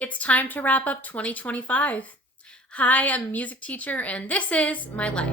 It's time to wrap up 2025. Hi, I'm a music teacher, and this is my life.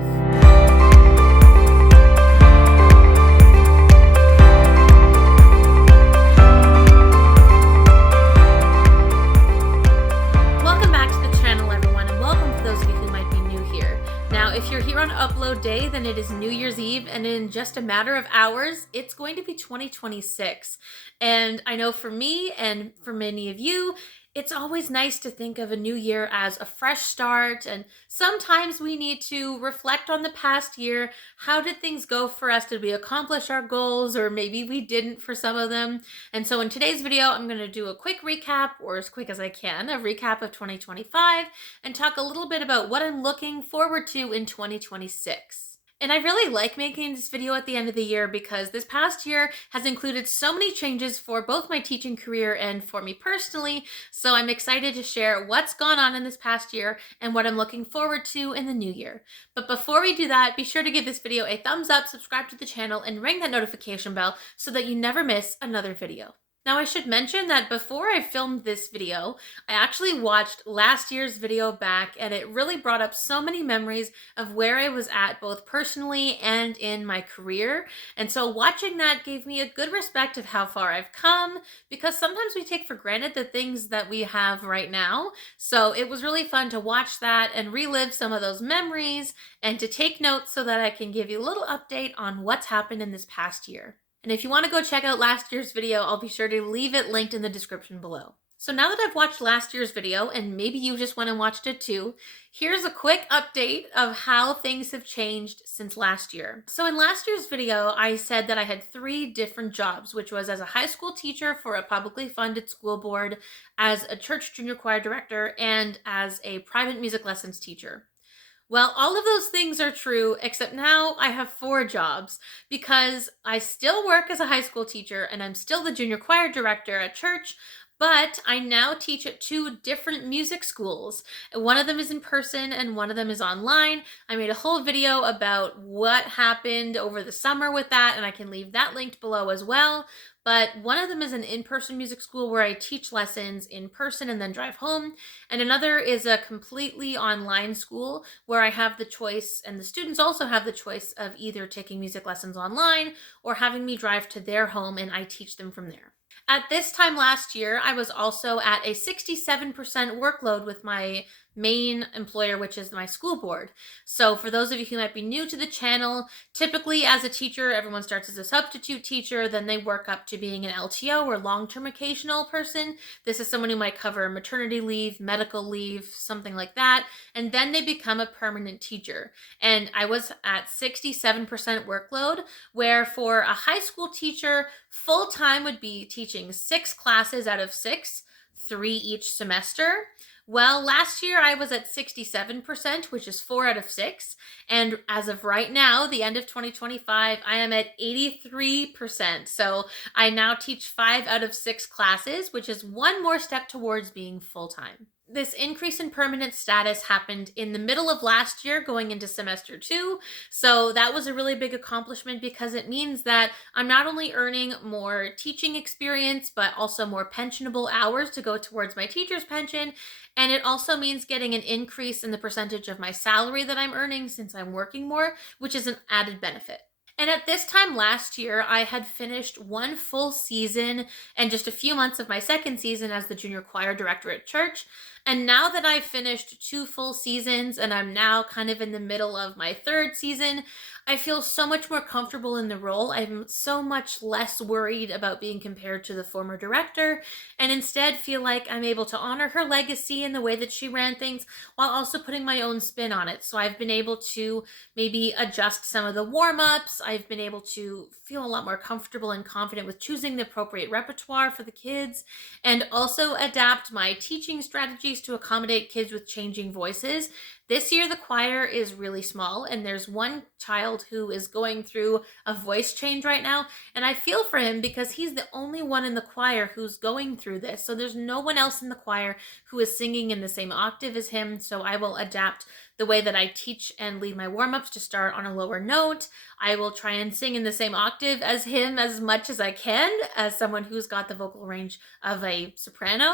Welcome back to the channel, everyone, and welcome to those of you who might be new here. Now, if you're here on upload day, then it is New Year's Eve, and in just a matter of hours, it's going to be 2026. And I know for me and for many of you, it's always nice to think of a new year as a fresh start, and sometimes we need to reflect on the past year. How did things go for us? Did we accomplish our goals, or maybe we didn't for some of them? And so in today's video, I'm going to do a quick recap, or as quick as I can, a recap of 2025, and talk a little bit about what I'm looking forward to in 2026. And I really like making this video at the end of the year because this past year has included so many changes for both my teaching career and for me personally. So I'm excited to share what's gone on in this past year and what I'm looking forward to in the new year. But before we do that, be sure to give this video a thumbs up, subscribe to the channel, and ring that notification bell so that you never miss another video. Now, I should mention that before I filmed this video, I actually watched last year's video back, and it really brought up so many memories of where I was at both personally and in my career. And so watching that gave me a good respect of how far I've come, because sometimes we take for granted the things that we have right now. So it was really fun to watch that and relive some of those memories and to take notes so that I can give you a little update on what's happened in this past year. And if you want to go check out last year's video, I'll be sure to leave it linked in the description below. So now that I've watched last year's video, and maybe you just went and watched it too, here's a quick update of how things have changed since last year. So in last year's video, I said that I had 3 different jobs, which was as a high school teacher for a publicly funded school board, as a church junior choir director, and as a private music lessons teacher. Well, all of those things are true, except now I have 4 jobs because I still work as a high school teacher and I'm still the junior choir director at church, but I now teach at 2 different music schools. One of them is in person and one of them is online. I made a whole video about what happened over the summer with that, and I can leave that linked below as well. But one of them is an in-person music school where I teach lessons in person and then drive home. And another is a completely online school where I have the choice, and the students also have the choice, of either taking music lessons online or having me drive to their home and I teach them from there. At this time last year, I was also at a 67% workload with my main employer, which is my school board. So for those of you who might be new to the channel, typically as a teacher, everyone starts as a substitute teacher, then they work up to being an LTO or long-term occasional person. This is someone who might cover maternity leave, medical leave, something like that, and then they become a permanent teacher. And I was at 67% workload, where for a high school teacher, full-time would be teaching 6 classes out of 6, 3 each semester. Well, last year I was at 67%, which is 4 out of 6. And as of right now, the end of 2025, I am at 83%. So I now teach 5 out of 6 classes, which is one more step towards being full-time. This increase in permanent status happened in the middle of last year going into semester 2. So that was a really big accomplishment because it means that I'm not only earning more teaching experience, but also more pensionable hours to go towards my teacher's pension. And it also means getting an increase in the percentage of my salary that I'm earning since I'm working more, which is an added benefit. And at this time last year, I had finished 1 full season and just a few months of my second season as the junior choir director at church. And now that I've finished 2 full seasons and I'm now kind of in the middle of my 3rd season, I feel so much more comfortable in the role. I'm so much less worried about being compared to the former director, and instead feel like I'm able to honor her legacy in the way that she ran things while also putting my own spin on it. So I've been able to maybe adjust some of the warm-ups. I've been able to feel a lot more comfortable and confident with choosing the appropriate repertoire for the kids, and also adapt my teaching strategies to accommodate kids with changing voices. This year, the choir is really small, and there's one child who is going through a voice change right now, and I feel for him because he's the only one in the choir who's going through this. So there's no one else in the choir who is singing in the same octave as him, so I will adapt the way that I teach and lead my warm-ups to start on a lower note. I will try and sing in the same octave as him as much as I can, as someone who's got the vocal range of a soprano.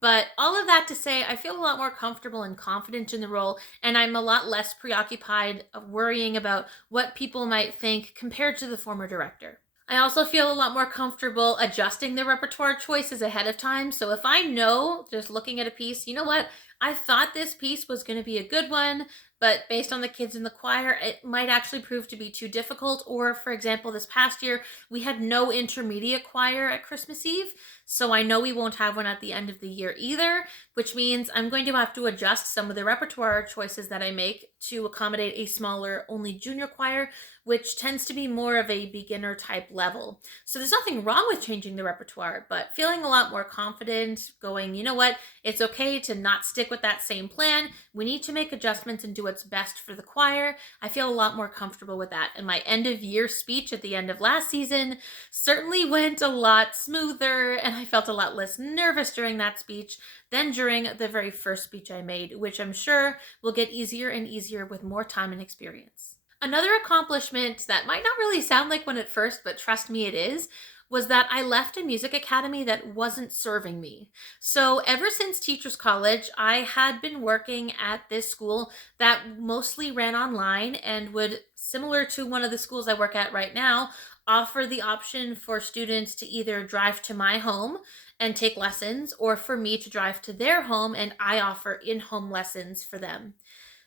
But all of that to say, I feel a lot more comfortable and confident in the role, and I'm a lot less preoccupied of worrying about what people might think compared to the former director. I also feel a lot more comfortable adjusting the repertoire choices ahead of time. So if I know, just looking at a piece, you know what, I thought this piece was going to be a good one, but based on the kids in the choir, it might actually prove to be too difficult. Or, for example, this past year, we had no intermediate choir at Christmas Eve. So I know we won't have one at the end of the year either, which means I'm going to have to adjust some of the repertoire choices that I make to accommodate a smaller, only junior choir, which tends to be more of a beginner type level. So there's nothing wrong with changing the repertoire, but feeling a lot more confident, going, you know what, it's okay to not stick with that same plan. We need to make adjustments and do what's best for the choir. I feel a lot more comfortable with that. And my end of year speech at the end of last season certainly went a lot smoother, and I felt a lot less nervous during that speech than during the very first speech I made, which I'm sure will get easier and easier with more time and experience. Another accomplishment that might not really sound like one at first, but trust me, it is, was that I left a music academy that wasn't serving me. So, ever since Teachers College, I had been working at this school that mostly ran online and would, similar to one of the schools I work at right now, offer the option for students to either drive to my home and take lessons, or for me to drive to their home and I offer in home lessons for them.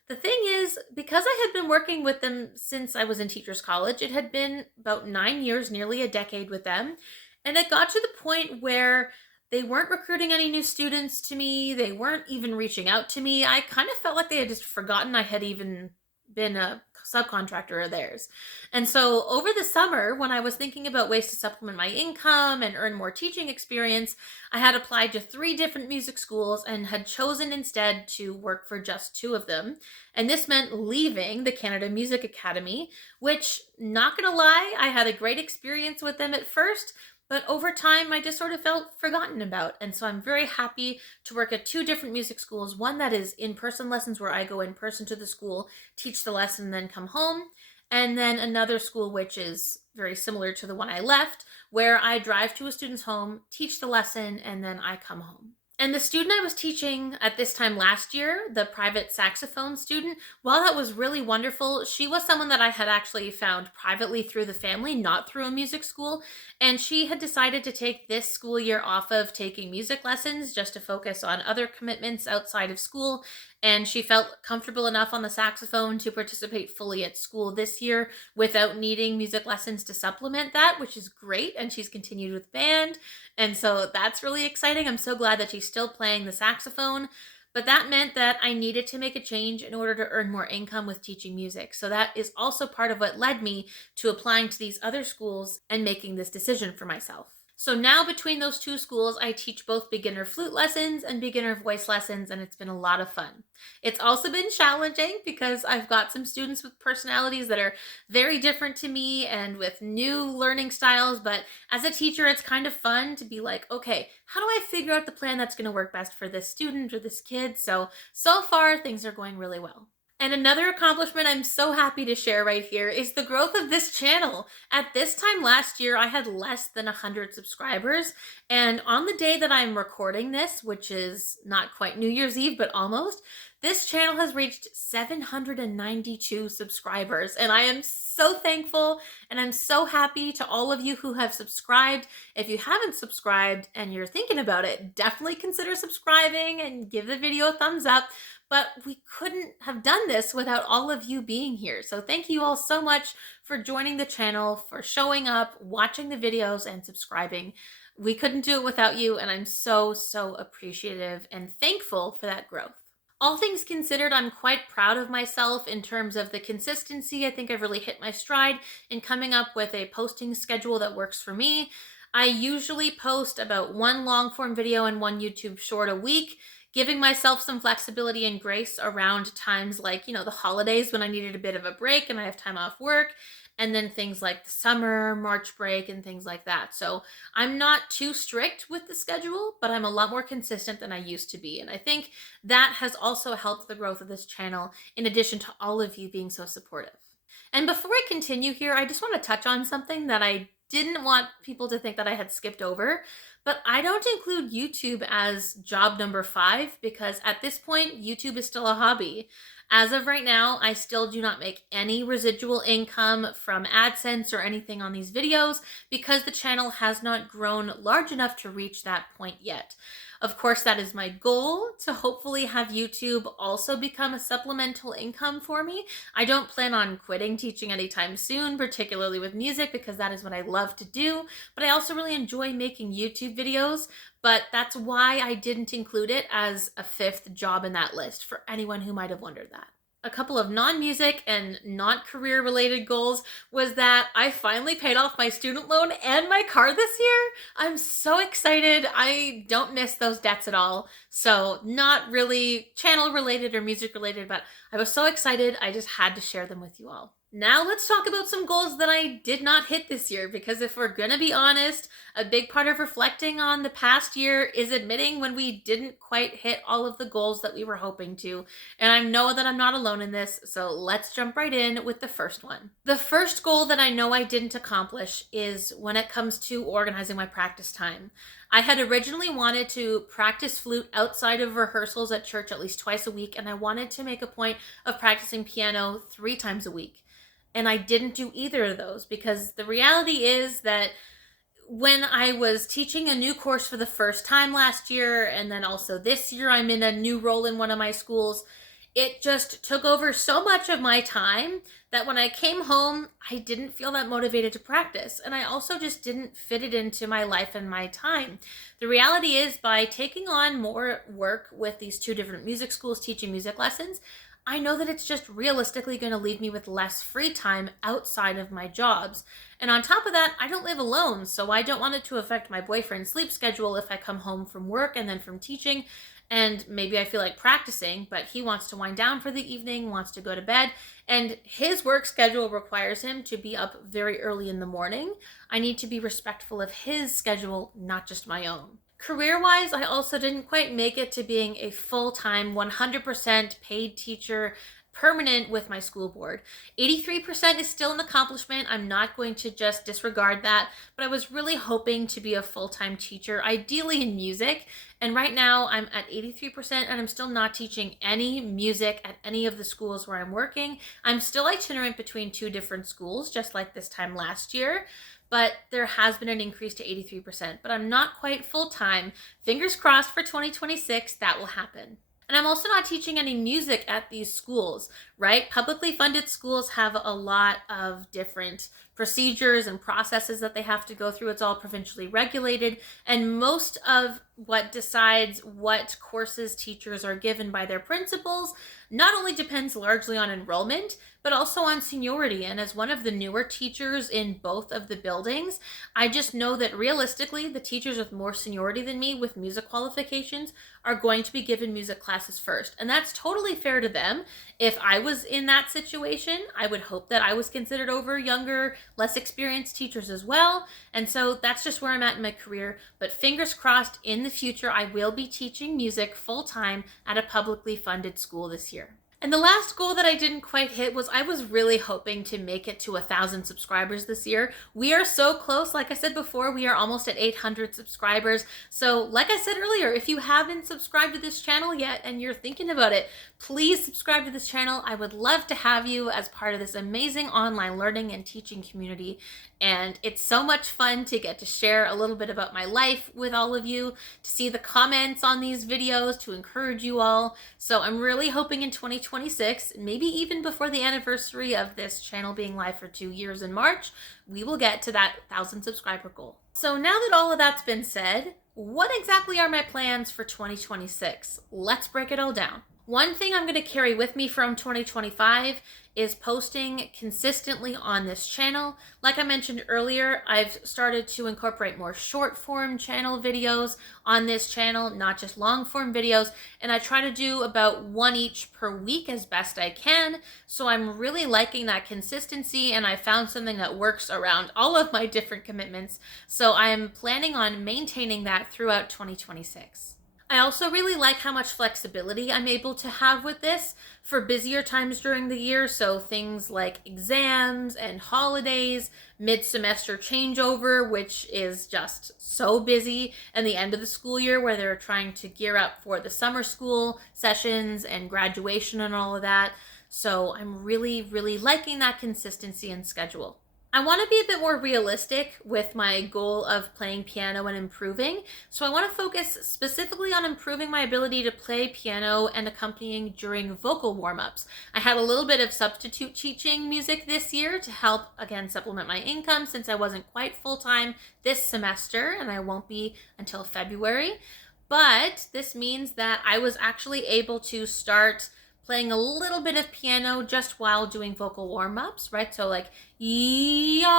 The thing is, because I had been working with them since I was in Teachers College, it had been about 9 years, nearly a decade with them. And it got to the point where they weren't recruiting any new students to me. They weren't even reaching out to me. I kind of felt like they had just forgotten I had even been a subcontractor of theirs. And so over the summer, when I was thinking about ways to supplement my income and earn more teaching experience, I had applied to 3 different music schools and had chosen instead to work for just 2 of them. And this meant leaving the Canada Music Academy, which, not gonna lie, I had a great experience with them at first, but over time, I just sort of felt forgotten about. And so I'm very happy to work at 2 different music schools. One that is in person lessons, where I go in person to the school, teach the lesson, then come home. And then another school, which is very similar to the one I left, where I drive to a student's home, teach the lesson, and then I come home. And the student I was teaching at this time last year, the private saxophone student, while that was really wonderful, she was someone that I had actually found privately through the family, not through a music school. And she had decided to take this school year off of taking music lessons just to focus on other commitments outside of school. And she felt comfortable enough on the saxophone to participate fully at school this year without needing music lessons to supplement that, which is great. And she's continued with band. And so that's really exciting. I'm so glad that she's still playing the saxophone. But that meant that I needed to make a change in order to earn more income with teaching music. So that is also part of what led me to applying to these other schools and making this decision for myself. So now between those 2 schools, I teach both beginner flute lessons and beginner voice lessons, and it's been a lot of fun. It's also been challenging because I've got some students with personalities that are very different to me and with new learning styles, but as a teacher, it's kind of fun to be like, okay, how do I figure out the plan that's going to work best for this student or this kid? So far, things are going really well. And another accomplishment I'm so happy to share right here is the growth of this channel. At this time last year, I had less than 100 subscribers. And on the day that I'm recording this, which is not quite New Year's Eve, but almost, this channel has reached 792 subscribers. And I am so thankful and I'm so happy to all of you who have subscribed. If you haven't subscribed and you're thinking about it, definitely consider subscribing and give the video a thumbs up. But we couldn't have done this without all of you being here. So thank you all so much for joining the channel, for showing up, watching the videos, and subscribing. We couldn't do it without you, and I'm so, so appreciative and thankful for that growth. All things considered, I'm quite proud of myself in terms of the consistency. I think I've really hit my stride in coming up with a posting schedule that works for me. I usually post about 1 long form video and 1 YouTube short a week, giving myself some flexibility and grace around times like, the holidays when I needed a bit of a break and I have time off work, and then things like the summer, March break, and things like that. So I'm not too strict with the schedule, but I'm a lot more consistent than I used to be. And I think that has also helped the growth of this channel, in addition to all of you being so supportive. And before I continue here, I just want to touch on something that I didn't want people to think that I had skipped over. But I don't include YouTube as job number 5 because at this point, YouTube is still a hobby. As of right now, I still do not make any residual income from AdSense or anything on these videos because the channel has not grown large enough to reach that point yet. Of course, that is my goal, to hopefully have YouTube also become a supplemental income for me. I don't plan on quitting teaching anytime soon, particularly with music, because that is what I love to do. But I also really enjoy making YouTube videos, but that's why I didn't include it as a 5th job in that list, for anyone who might have wondered that. A couple of non-music and not career related goals was that I finally paid off my student loan and my car this year. I'm so excited. I don't miss those debts at all. So not really channel related or music related, but I was so excited. I just had to share them with you all. Now let's talk about some goals that I did not hit this year, because if we're gonna be honest, a big part of reflecting on the past year is admitting when we didn't quite hit all of the goals that we were hoping to. And I know that I'm not alone in this, so let's jump right in with the first one. The first goal that I know I didn't accomplish is when it comes to organizing my practice time. I had originally wanted to practice flute outside of rehearsals at church at least twice a week, and I wanted to make a point of practicing piano 3 times a week. And I didn't do either of those because the reality is that when I was teaching a new course for the first time last year, and then also this year I'm in a new role in one of my schools, it just took over so much of my time that when I came home, I didn't feel that motivated to practice. And I also just didn't fit it into my life and my time. The reality is, by taking on more work with these 2 different music schools teaching music lessons, I know that it's just realistically going to leave me with less free time outside of my jobs. And on top of that, I don't live alone, so I don't want it to affect my boyfriend's sleep schedule if I come home from work and then from teaching. And maybe I feel like practicing, but he wants to wind down for the evening, wants to go to bed, and his work schedule requires him to be up very early in the morning. I need to be respectful of his schedule, not just my own. Career-wise, I also didn't quite make it to being a full-time, 100% paid teacher, permanent with my school board. 83% is still an accomplishment. I'm not going to just disregard that, but I was really hoping to be a full-time teacher, ideally in music. And right now I'm at 83% and I'm still not teaching any music at any of the schools where I'm working. I'm still itinerant between 2 different schools, just like this time last year. But there has been an increase to 83%, but I'm not quite full-time. Fingers crossed for 2026, that will happen. And I'm also not teaching any music at these schools, right? Publicly funded schools have a lot of different procedures and processes that they have to go through. It's all provincially regulated. And most of what decides what courses teachers are given by their principals not only depends largely on enrollment, but also on seniority. And as one of the newer teachers in both of the buildings, I just know that realistically, the teachers with more seniority than me with music qualifications are going to be given music classes first. And that's totally fair to them. If I was in that situation, I would hope that I was considered over younger, less experienced teachers as well. And so that's just where I'm at in my career. But fingers crossed, in the future, I will be teaching music full-time at a publicly funded school this year. And the last goal that I didn't quite hit was I was really hoping to make it to 1,000 subscribers this year. We are so close. Like I said before, we are almost at 800 subscribers. So like I said earlier, if you haven't subscribed to this channel yet and you're thinking about it, please subscribe to this channel. I would love to have you as part of this amazing online learning and teaching community. And it's so much fun to get to share a little bit about my life with all of you, to see the comments on these videos, to encourage you all. So I'm really hoping in 2026, maybe even before the anniversary of this channel being live for 2 years in March, we will get to that 1,000 subscriber goal. So now that all of that's been said, what exactly are my plans for 2026? Let's break it all down. One thing I'm going to carry with me from 2025 is posting consistently on this channel. Like I mentioned earlier, I've started to incorporate more short form channel videos on this channel, not just long form videos, and I try to do about 1 each per week as best I can. So I'm really liking that consistency, and I found something that works around all of my different commitments. So I'm planning on maintaining that throughout 2026. I also really like how much flexibility I'm able to have with this for busier times during the year. So things like exams and holidays, mid-semester changeover, which is just so busy, and the end of the school year where they're trying to gear up for the summer school sessions and graduation and all of that. So I'm really, really liking that consistency and schedule. I want to be a bit more realistic with my goal of playing piano and improving. So I want to focus specifically on improving my ability to play piano and accompanying during vocal warm-ups. I had a little bit of substitute teaching music this year to help, again, supplement my income since I wasn't quite full-time this semester, and I won't be until February. But this means that I was actually able to start playing a little bit of piano just while doing vocal warm-ups, right? So like, yeah,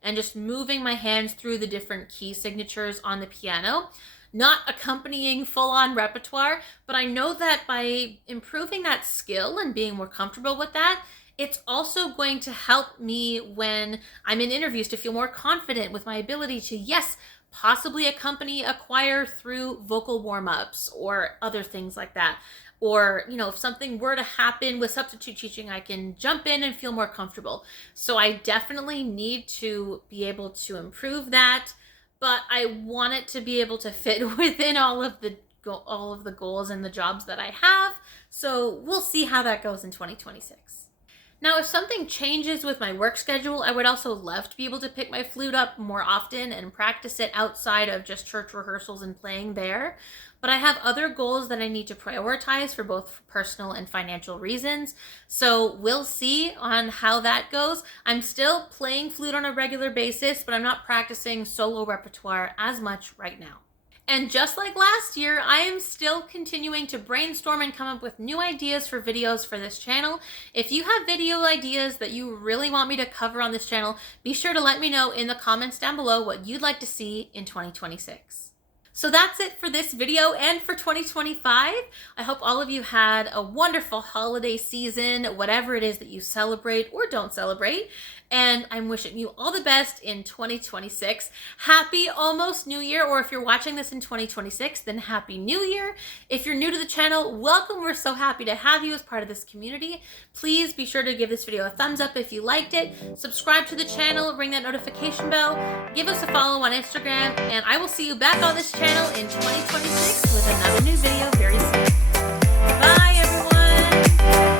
and just moving my hands through the different key signatures on the piano, not accompanying full-on repertoire, but I know that by improving that skill and being more comfortable with that, it's also going to help me when I'm in interviews to feel more confident with my ability to, yes, possibly accompany a choir through vocal warm-ups or other things like that. Or, if something were to happen with substitute teaching, I can jump in and feel more comfortable. So I definitely need to be able to improve that, but I want it to be able to fit within all of the goals and the jobs that I have. So we'll see how that goes in 2026. Now, if something changes with my work schedule, I would also love to be able to pick my flute up more often and practice it outside of just church rehearsals and playing there. But I have other goals that I need to prioritize for both personal and financial reasons. So we'll see on how that goes. I'm still playing flute on a regular basis, but I'm not practicing solo repertoire as much right now. And just like last year, I am still continuing to brainstorm and come up with new ideas for videos for this channel. If you have video ideas that you really want me to cover on this channel, be sure to let me know in the comments down below what you'd like to see in 2026. So that's it for this video and for 2025. I hope all of you had a wonderful holiday season, whatever it is that you celebrate or don't celebrate. And I'm wishing you all the best in 2026. Happy almost New Year, or if you're watching this in 2026, then Happy New Year. If you're new to the channel, welcome. We're so happy to have you as part of this community. Please be sure to give this video a thumbs up if you liked it. Subscribe to the channel, ring that notification bell, give us a follow on Instagram, and I will see you back on this channel in 2026 with another new video very soon. Bye, everyone.